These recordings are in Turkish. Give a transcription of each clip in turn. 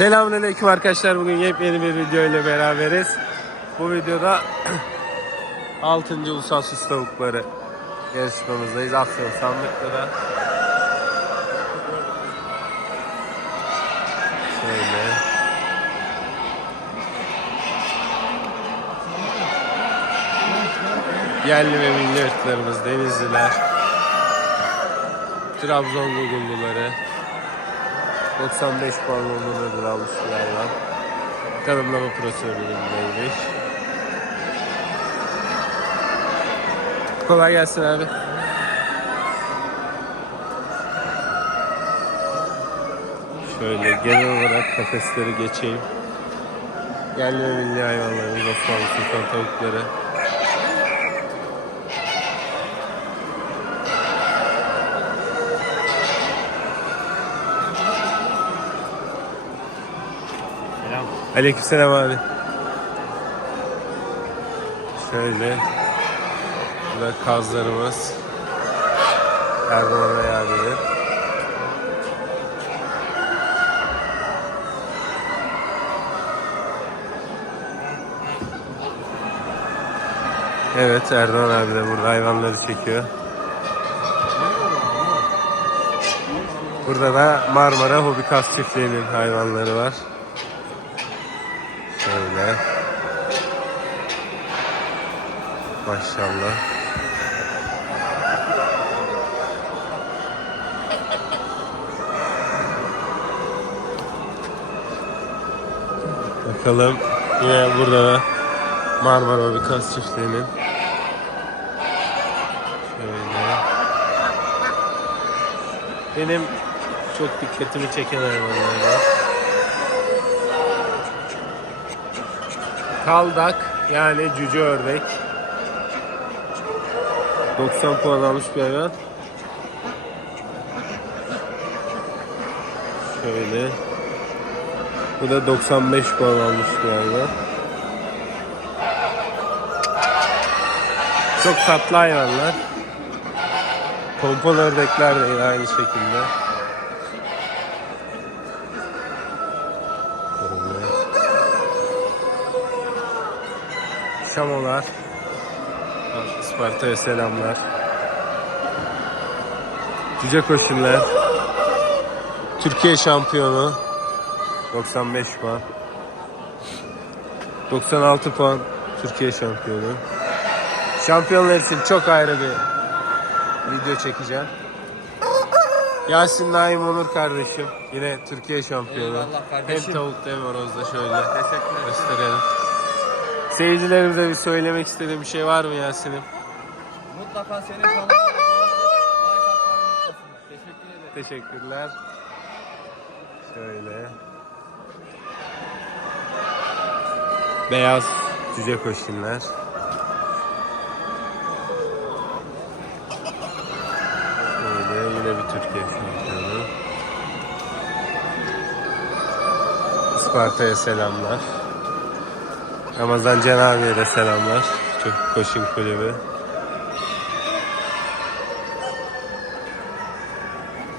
Selamünaleyküm arkadaşlar. Bugün yepyeni bir video ile beraberiz. Bu videoda 6. Ulusal Süs Tavukları yarışmamızdayız. Afyon Sandıklı'da. Şöyle. Yerli ve milli ırklarımız Denizliler. Trabzon Gugulluları. 95 puan olduğunu almışlar var. Tanımlama prosedüründeymiş. Kolay gelsin abi. Şöyle genel olarak kafesleri geçeyim. Ve milli hayvanlarımız Osmanlı Sultan tavukları. Selam. Aleykümselam abi. Şöyle. Burada kazlarımız. Erdoğan ve abi. Evet Erdoğan abi de burada hayvanları çekiyor. Burada da Marmara Hobi Kas Çiftliği'nin hayvanları var. Şöyle. Maşallah. Bakalım yine burada da Marmara Obikas çiftliğinin şöyle benim çok dikkatimi çeken hayvanlar var. Kaldak yani cüce ördek. 90 puan almış bir hayvan. Şöyle. Bu da 95 puan almış bir hayvan. Çok tatlı hayvanlar. Pompon ördekler de aynı şekilde. Şamolar. Isparta'ya selamlar. Cüce koşunlar. Türkiye şampiyonu. 95 puan. 96 puan Türkiye şampiyonu. Şampiyonlar için çok ayrı bir video çekeceğim. Yasin Naim Onur kardeşim. Yine Türkiye şampiyonu. Hem tavukta hem horozda şöyle. Gösterelim. Seyircilerimize bir söylemek istediğim bir şey var mı Yasin'im? Mutlaka senin kanalına like atmayı unutmasınlar. Teşekkür ederim. Teşekkürler. Şöyle. Beyaz cüce koşunlar. Şöyle yine bir Türkiye şampiyonu. Isparta'ya selamlar. Ramazan Can abiye de selamlar. Çok koşun kulübü.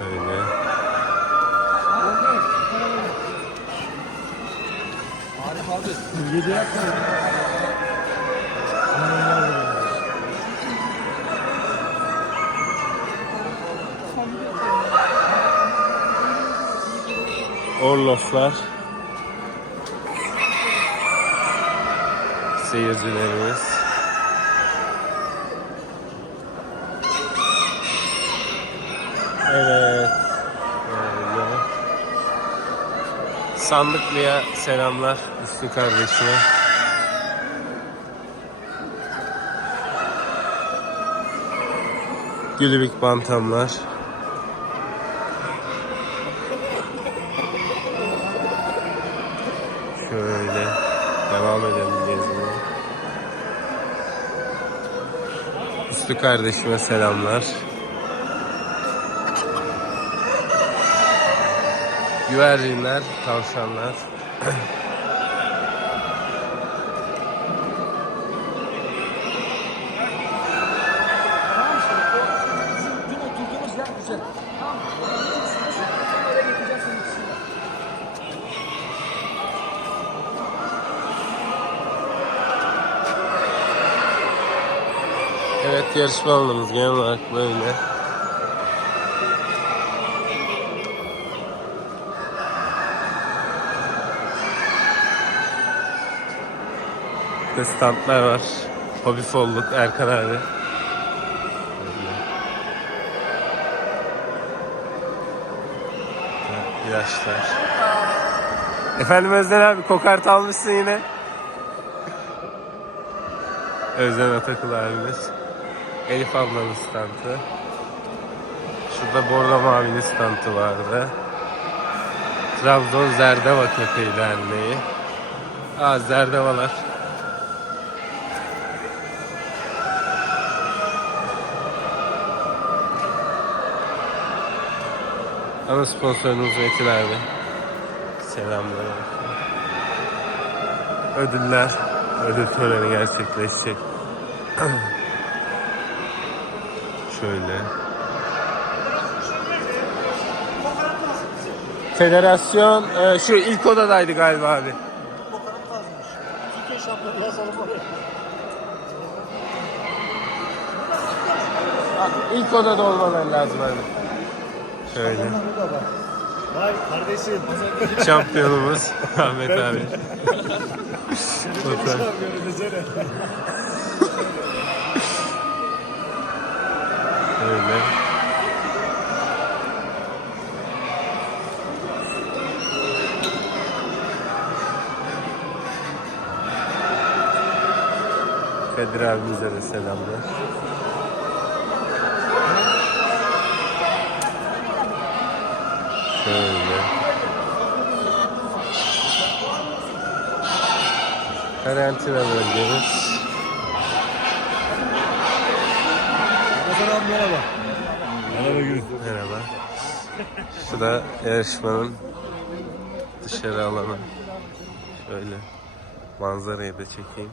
Öyle. Arif abi. Orloslar. Seyircilerimiz. Evet. Böyle. Sandıklı'ya selamlar Üstü kardeşime. Gülübük bantamlar. Üstü kardeşime selamlar. Güvercinler, tavşanlar. Evet yarışma alanımız genel olarak böyle. Burada standlar var. Hobi folluk Erkan abi. İlaçlar. Efendim Özden abi kokart almışsın yine. Özden Atakul abimiz. Elif ablanın stantı. Şurada Borla Mavi'nin stantı vardı. Trabzon Zerdeva Köpeği Derneği. Aa Zerdevalar. Ana sponsorumuz Metin abi. Selamlar. Ödüller. Ödül töreni gerçekleşecek. Şöyle. Federasyon e, şu ilk odadaydı galiba abi. Ah, İlk odada olmaları lazım abi. Şöyle. Vay kardeşim. Şampiyonumuz Ahmet abi. Fotoğraf. Öyle. Kadir abimize de selamlar. Şöyle. Karantina bölgemiz. Hasan abi merhaba. Merhaba gülüm. Merhaba. Şu da yarışmanın dışarı alanı. Şöyle manzarayı da çekeyim.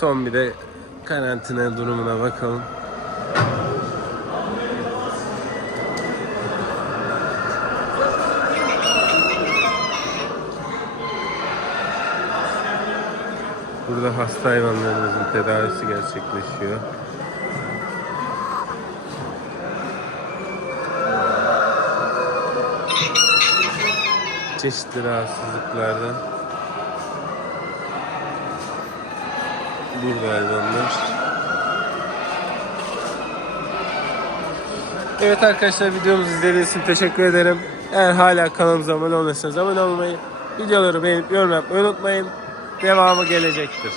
Son bir de karantina durumuna bakalım. Burada hasta hayvanlarımızın tedavisi gerçekleşiyor. Çeşitli rahatsızlıklardan. Burada hayvanlar. Evet arkadaşlar videomuzu izlediğiniz için teşekkür ederim. Eğer hala kanalımıza abone olmamışsanız abone olmayı, videoları beğenip yorum yapmayı unutmayın. Devamı gelecektir.